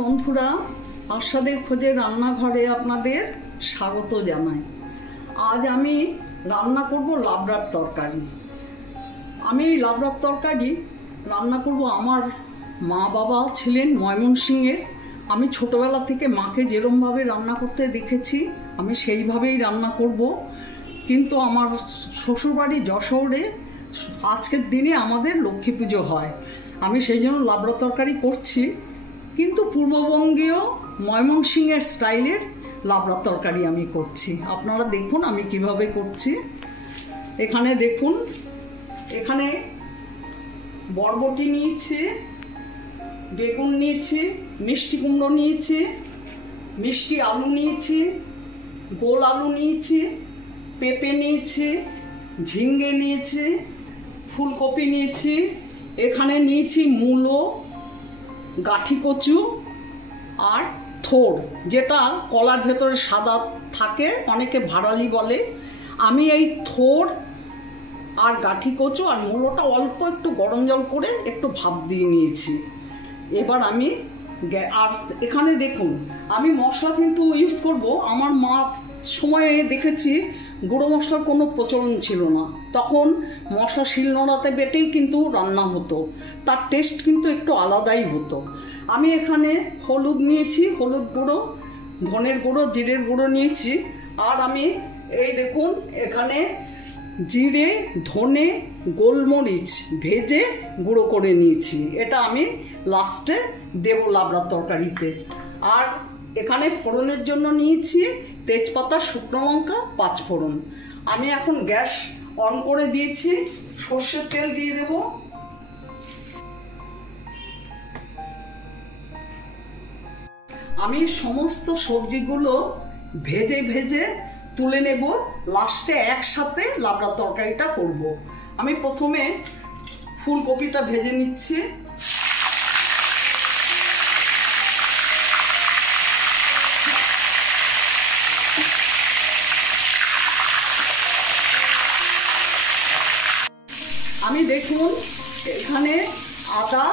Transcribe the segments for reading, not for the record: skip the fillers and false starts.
বন্ধুরা, আস্বাদের খোঁজে রান্নাঘরে আপনাদের স্বাগত জানাই। আজ আমি রান্না করব লাবড়ার তরকারি। আমি এই লাবড়ার তরকারি রান্না করব। আমার মা বাবা ছিলেন ময়মনসিংহের। আমি ছোটোবেলা থেকে মাকে যেরমভাবে রান্না করতে দেখেছি আমি সেইভাবেই রান্না করব। কিন্তু আমার শ্বশুরবাড়ি যশোরে আজকের দিনে আমাদের লক্ষ্মী পুজো হয়, আমি সেই জন্য লাবড়া তরকারি করছি। কিন্তু পূর্ববঙ্গীয় ময়মনসিংহের স্টাইলের লাবড়া তরকারি আমি করছি। আপনারা দেখুন আমি কিভাবে করছি। এখানে দেখুন, এখানে বরবটি নিয়েছি, বেগুন নিয়েছি, মিষ্টি কুমড়ো নিয়েছি, মিষ্টি আলু নিয়েছি, গোল আলু নিয়েছি, পেঁপে নিয়েছি, ঝিঙ্গে নিয়েছি, ফুলকপি নিয়েছি, এখানে নিয়েছি মূলো, গাঠি কচু আর থোড়, যেটা কলার ভেতরে সাদা থাকে, অনেকে ভাড়ালি বলে। আমি এই থোড় আর গাঠি কচু আর মূলোটা অল্প একটু গরম জল করে একটু ভাপ দিয়ে নিয়েছি। এবার আমি আর এখানে দেখুন আমি মশলা কিন্তু ইউজ করব। আমার মা সময়ে দেখেছি গুঁড়ো মশলার কোনো প্রচলন ছিল না, তখন মশলা শিলনোড়াতে বেটেই কিন্তু রান্না হতো, তার টেস্ট কিন্তু একটু আলাদাই হতো। আমি এখানে হলুদ নিয়েছি, হলুদ গুঁড়ো, ধনের গুঁড়ো, জিরের গুঁড়ো নিয়েছি। আর আমি এই দেখুন এখানে জিরে, ধনে, গোলমরিচ ভেজে গুঁড়ো করে নিয়েছি। এটা আমি লাস্টে দেবো লাবড়ার তরকারিতে। আর এখানে ফোড়নের জন্য নিয়েছি তেজপাতা, শুকনো লঙ্কা, পাঁচফোড়ন। আমি এখন গ্যাস অন করে দিয়েছি, সর্ষের তেল দিয়ে দেব। আমি সমস্ত সবজিগুলো ভেজে ভেজে তুলে নেব, লাস্টে একসাথে লাবড়ার তরকারিটা করব। আমি প্রথমে ফুলকপিটা ভেজে নিচ্ছি। আমি দেখুন এখানে আদা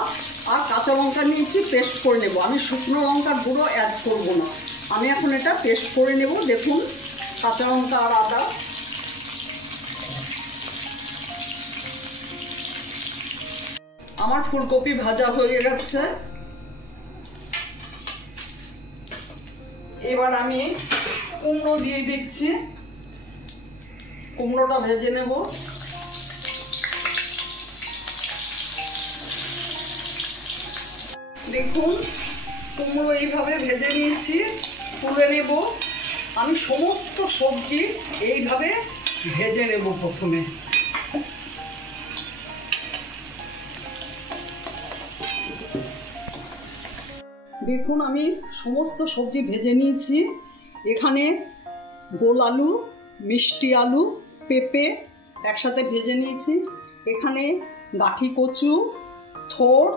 আর কাঁচা লঙ্কা নিয়েছি, পেস্ট করে নেব। আমি শুকনো লঙ্কার গুঁড়ো অ্যাড করব না, আমি এখন এটা পেস্ট করে নেব। দেখুন কাঁচা লঙ্কা আর আদা। আমার ফুলকপি ভাজা হয়ে গেছে। এবার আমি কুমড়ো দিয়ে দিচ্ছি, কুমড়োটা ভেজে নেব। দেখুন কুমড়ো এইভাবে ভেজে নিয়েছি, তুলে নেব। আমি সমস্ত সবজি এইভাবে ভেজে নেব প্রথমে। দেখুন আমি সমস্ত সবজি ভেজে নিয়েছি। এখানে গোল আলু, মিষ্টি আলু, পেঁপে একসাথে ভেজে নিয়েছি। এখানে গাঠি কচু, থোড়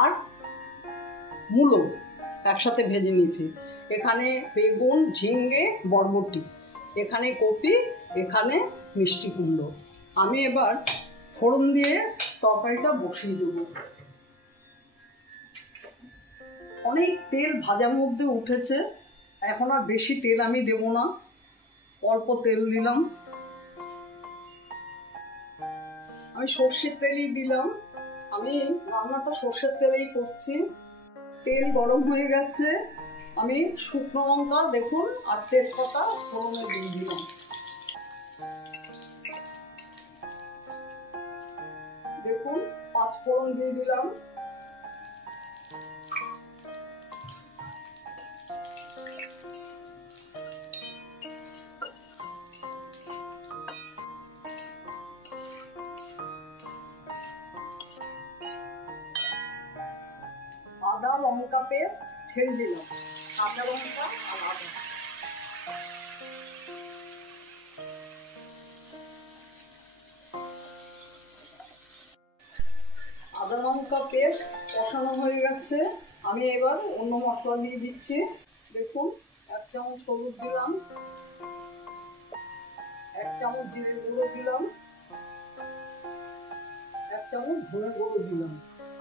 আর মূলো একসাথে ভেজে নিয়েছি। এখানে বেগুন, ঝিঙ্গে, বরবটি, এখানে কপি, এখানে মিষ্টি কুমড়ো। আমি এবার ফোড়ন দিয়ে তরকারিটা বসিয়ে দেবো। অনেক তেল ভাজার মধ্যে উঠেছে, এখন আর বেশি তেল আমি দেব না, অল্প তেল দিলাম। আমি সর্ষের তেলই দিলাম, আমি রান্নাটা সর্ষের তেলেই করছি। তেল গরম হয়ে গেছে, আমি শুকনো লঙ্কা দেখুন আর তেজপাতা ফোড়নে দিয়ে দিলাম। দেখুন পাঁচফোড়ন দিয়ে দিলাম। আদা লঙ্কা পেস্ট ছেড়ে দিলাম, কাঁচা লঙ্কা আর আদা। আদা লঙ্কা পেস্ট কষানো হয়ে গেছে, আমি এবার অন্য মশলা দিয়ে দিচ্ছি। দেখুন 1 চামচ হলুদ দিলাম, 1 চামচ জিরে গুঁড়ো দিলাম, 1 চামচ ধনে গুঁড়ো দিলাম।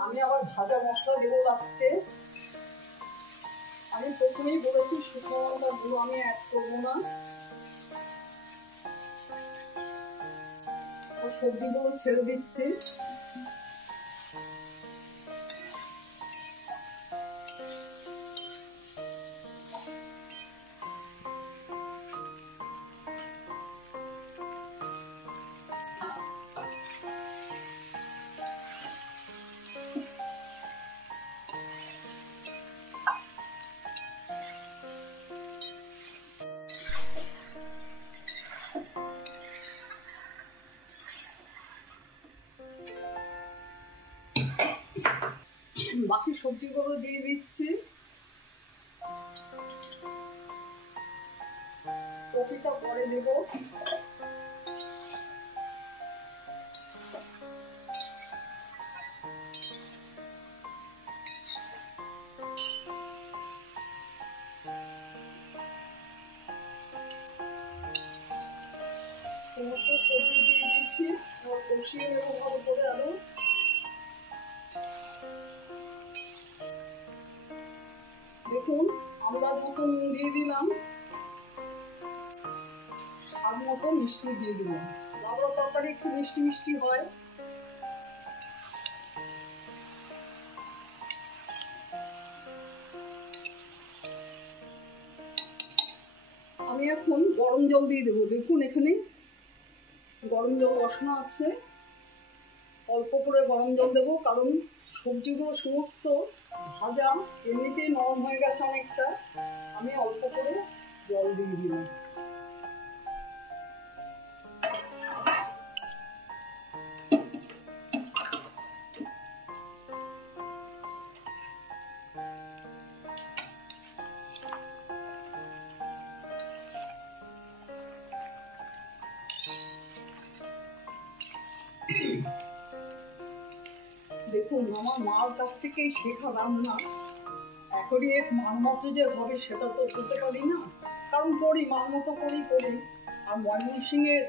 আমি আবার ভাজা মশলা দেবো লাস্টে। প্রথমেই বলেছি শুকনো লঙ্কা গুঁড়ো আমি অ্যাড করবো না। সবজিগুলো ছেড়ে দিচ্ছি। বাকি সবজিগুলো দিয়ে দিচ্ছি। কপিটা পরে দেব। সমস্ত সবজি দিয়ে দিচ্ছি, কষিয়ে নেব ভালো করে আরো। দেখুন আন্দাজ মতো নুন দিয়ে দিলাম, স্বাদ মতো মিষ্টি দিয়ে দিলাম। লাবড়া তরকারি একটু মিষ্টি মিষ্টি হয়। আমি এখন গরম জল দিয়ে দেবো। দেখুন এখানে গরম জল বসানো আছে, অল্প করে গরম জল দেবো, কারণ সবজিগুলো সমস্ত ভাজা এমনিতেই নরম হয়ে গেছে অনেকটা। আমি অল্প করে জল দিয়ে দিলাম। দেখুন আমার মার কাছ থেকেই শেখা রান্না। এখনই এক মার মতো যে হবে সেটা তো বলতে পারি না, কারণ করি মার মতো করি। আর ময়মনসিংহের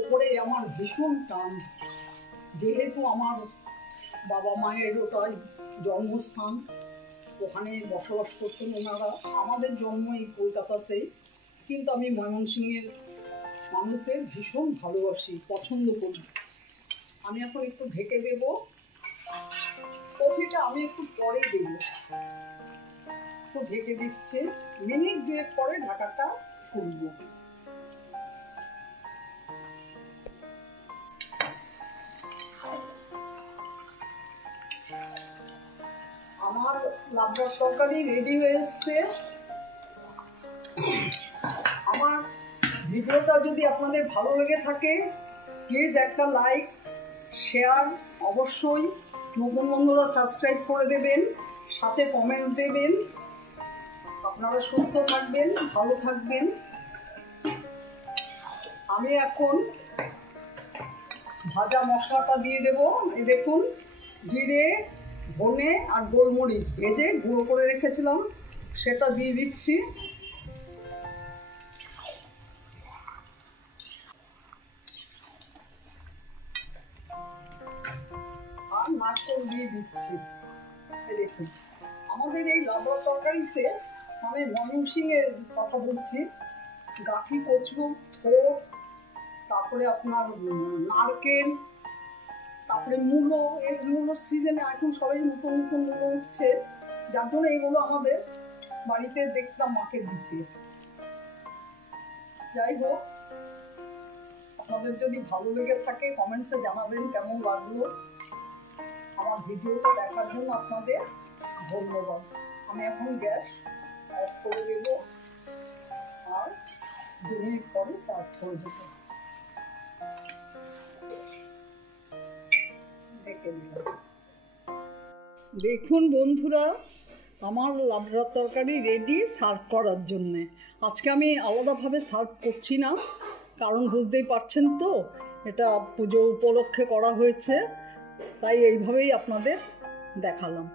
ওপরে আমার ভীষণ টান, যেহেতু আমার বাবা মায়ের ওটাই জন্মস্থান, ওখানে বসবাস করতেন ওনারা। আমাদের জন্ম এই কলকাতাতেই, কিন্তু আমি ময়মনসিংহের মানুষদের ভীষণ ভালোবাসি, পছন্দ করি। আমি এখন একটু ঢেকে দেব। কফিটা আমি একটু পরে দেব, একটু ঢেকে দিচ্ছি। মিনিট দুয়েক পরে ঢাকাটা খুলব। আমার লাবড়ার তরকারি রেডি হয়ে এসছে। আমার ভিডিওটা যদি আপনাদের ভালো লেগে থাকে, প্লিজ একটা লাইক শেয়ার অবশ্যই। নতুন বন্ধুরা সাবস্ক্রাইব করে দেবেন, সাথে কমেন্ট দেবেন। আপনারা সুস্থ থাকবেন, ভালো থাকবেন। আমি এখন ভাজা মশলাটা দিয়ে দেব। এই দেখুন জিরে, ধনে আর গোলমরিচ ভেজে গুঁড়ো করে রেখেছিলাম, সেটা দিয়ে দিচ্ছি। আর নারকেল দিয়ে দিচ্ছি। দেখুন আমাদের এই লাবড়া তরকারিতে, মানে ময়মনসিংহের কথা বলছি, গাঠি কচু, থোড়, তারপরে আপনার নারকেল, তারপরে মূলো। এই মূলোর সিজনে এখন সবাই নতুন নতুন মূলো উঠছে, যার জন্য এগুলো আমাদের বাড়িতে দেখতাম মাকে দিতে। যাই হোক, আপনাদের যদি ভালো লেগে থাকে কমেন্টসে জানাবেন কেমন লাগলো। আমার ভিডিওটা দেখার জন্য আপনাদের ধন্যবাদ। আমি এখন গ্যাস অফ করে দেব, আর 2 মিনিট পরে সার্ভ করে দেবো। দেখুন বন্ধুরা, আমার লাবড়া তরকারি রেডি সার্ভ করার জন্যে। আজকে আমি আলাদাভাবে সার্ভ করছি না, কারণ বুঝতেই পারছেন তো এটা পুজো উপলক্ষে করা হয়েছে, তাই এইভাবেই আপনাদের দেখালাম।